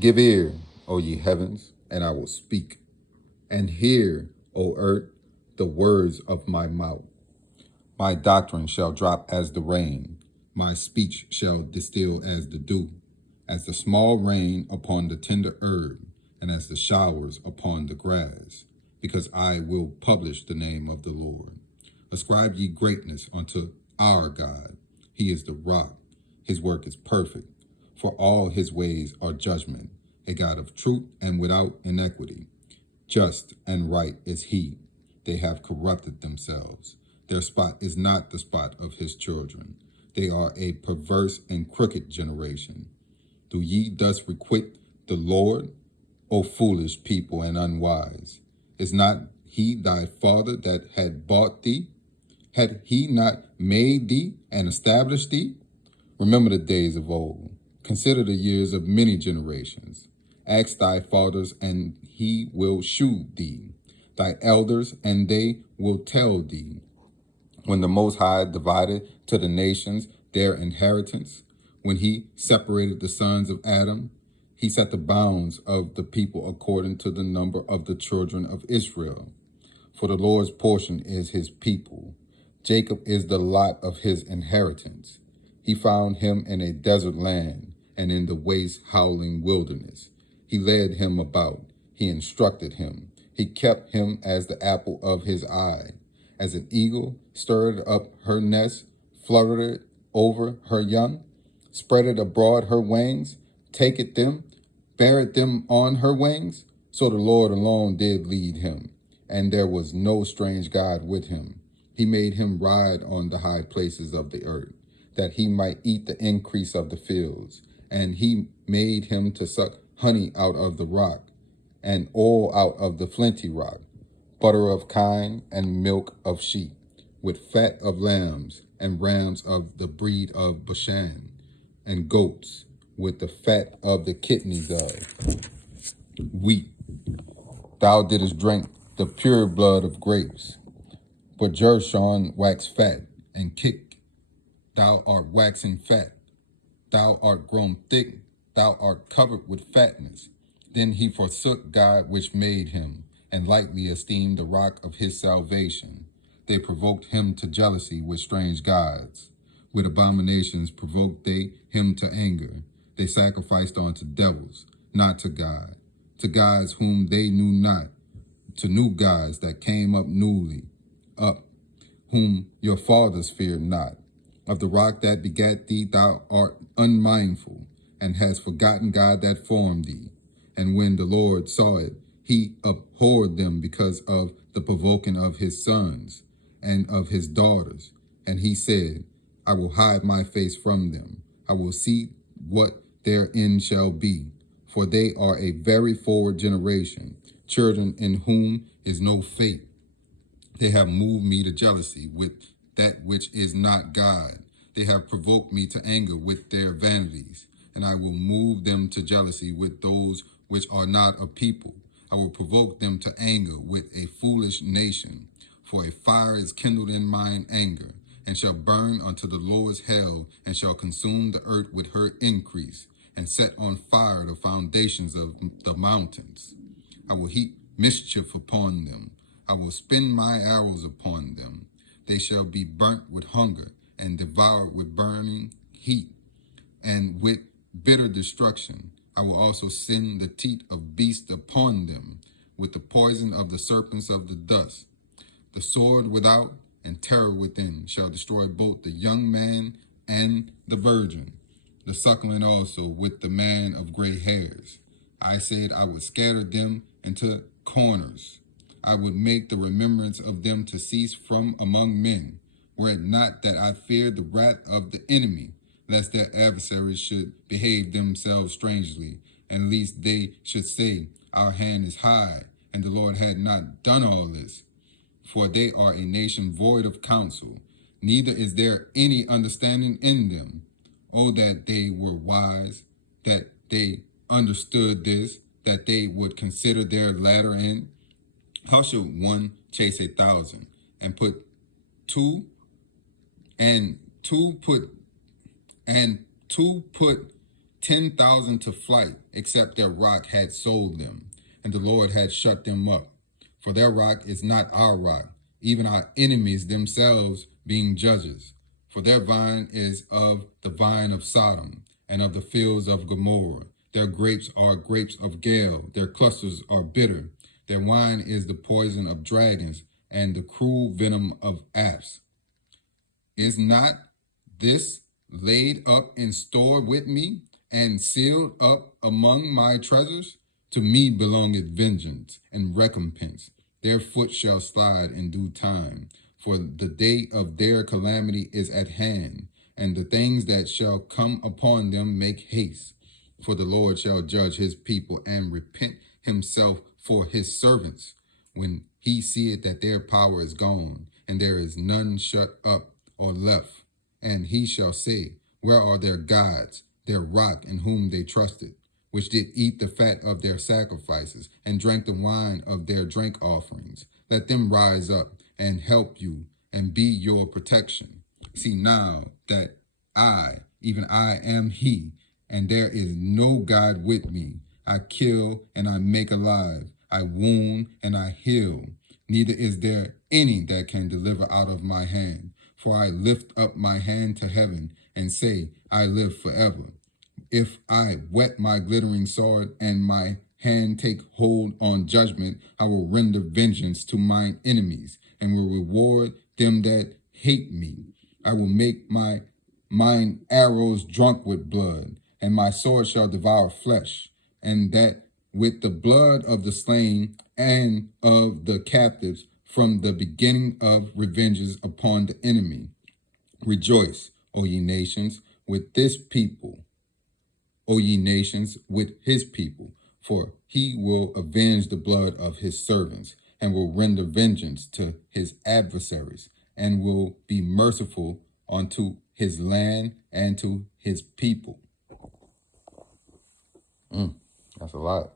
Give ear, O ye heavens, and I will speak, and hear, O earth, the words of my mouth. My doctrine shall drop as the rain, my speech shall distill as the dew, as the small rain upon the tender herb, and as the showers upon the grass, because I will publish the name of the Lord. Ascribe ye greatness unto our God. He is the rock. His work is perfect, for all his ways are judgment, a God of truth and without iniquity. Just and right is he. They have corrupted themselves. Their spot is not the spot of his children. They are a perverse and crooked generation. Do ye thus requite the Lord, O foolish people and unwise? Is not he thy father that had bought thee? Had he not made thee and established thee? Remember the days of old. Consider the years of many generations. Ask thy fathers, and he will shew thee, thy elders, and they will tell thee. When the Most High divided to the nations their inheritance, when he separated the sons of Adam, he set the bounds of the people according to the number of the children of Israel. For the Lord's portion is his people. Jacob is the lot of his inheritance. He found him in a desert land and in the waste howling wilderness. He led him about. He instructed him. He kept him as the apple of his eye. As an eagle stirred up her nest, fluttered over her young, spreaded abroad her wings, taketh them, beareth them on her wings. So the Lord alone did lead him, and there was no strange God with him. He made him ride on the high places of the earth, that he might eat the increase of the fields. And he made him to suck honey out of the rock, and oil out of the flinty rock, butter of kine and milk of sheep, with fat of lambs and rams of the breed of Bashan, and goats with the fat of the kidneys of wheat. Thou didst drink the pure blood of grapes, but Jershon waxed fat and kick. Thou art waxing fat. Thou art grown thick. Thou art covered with fatness. Then he forsook God which made him, and lightly esteemed the rock of his salvation. They provoked him to jealousy with strange gods. With abominations provoked they him to anger. They sacrificed unto devils, not to God, to gods whom they knew not, to new gods that came up newly, up, whom your fathers feared not. Of the rock that begat thee thou art unmindful, and hast forgotten God that formed thee. And when the Lord saw it, he abhorred them because of the provoking of his sons and of his daughters. And he said, I will hide my face from them. I will see what their end shall be. For they are a very forward generation, children in whom is no faith. They have moved me to jealousy with that which is not God. They have provoked me to anger with their vanities, and I will move them to jealousy with those which are not a people. I will provoke them to anger with a foolish nation. For a fire is kindled in mine anger, and shall burn unto the Lord's hell, and shall consume the earth with her increase, and set on fire the foundations of the mountains. I will heap mischief upon them. I will spin my arrows upon them. They shall be burnt with hunger, and devoured with burning heat, and with bitter destruction. I will also send the teeth of beasts upon them, with the poison of the serpents of the dust. The sword without and terror within shall destroy both the young man and the virgin, the suckling also with the man of gray hairs. I said I would scatter them into corners. I would make the remembrance of them to cease from among men, were it not that I feared the wrath of the enemy, lest their adversaries should behave themselves strangely, and lest they should say, our hand is high, and the Lord had not done all this. For they are a nation void of counsel, neither is there any understanding in them. Oh, that they were wise, that they understood this, that they would consider their latter end. How should one chase 1,000 and put two and two put 10,000 to flight, except their rock had sold them, and the Lord had shut them up. For their rock is not our rock, even our enemies themselves being judges. For their vine is of the vine of Sodom, and of the fields of Gomorrah. Their grapes are grapes of gall, their clusters are bitter. Their wine is the poison of dragons, and the cruel venom of asps. Is not this laid up in store with me, and sealed up among my treasures? To me belongeth vengeance and recompense. Their foot shall slide in due time, for the day of their calamity is at hand, and the things that shall come upon them make haste. For the Lord shall judge his people and repent himself for his servants, when he seeth that their power is gone, and there is none shut up or left. And he shall say, where are their gods, their rock in whom they trusted, which did eat the fat of their sacrifices, and drank the wine of their drink offerings? Let them rise up and help you, and be your protection. See now that I, even I, am he, and there is no God with me. I kill and I make alive. I wound and I heal. Neither is there any that can deliver out of my hand. For I lift up my hand to heaven and say, I live forever. If I whet my glittering sword and my hand take hold on judgment, I will render vengeance to mine enemies and will reward them that hate me. I will make mine arrows drunk with blood, and my sword shall devour flesh, and that with the blood of the slain and of the captives from the beginning of revenges upon the enemy. Rejoice, O ye nations, with this people, O ye nations, with his people, for he will avenge the blood of his servants, and will render vengeance to his adversaries, and will be merciful unto his land and to his people. That's a lot.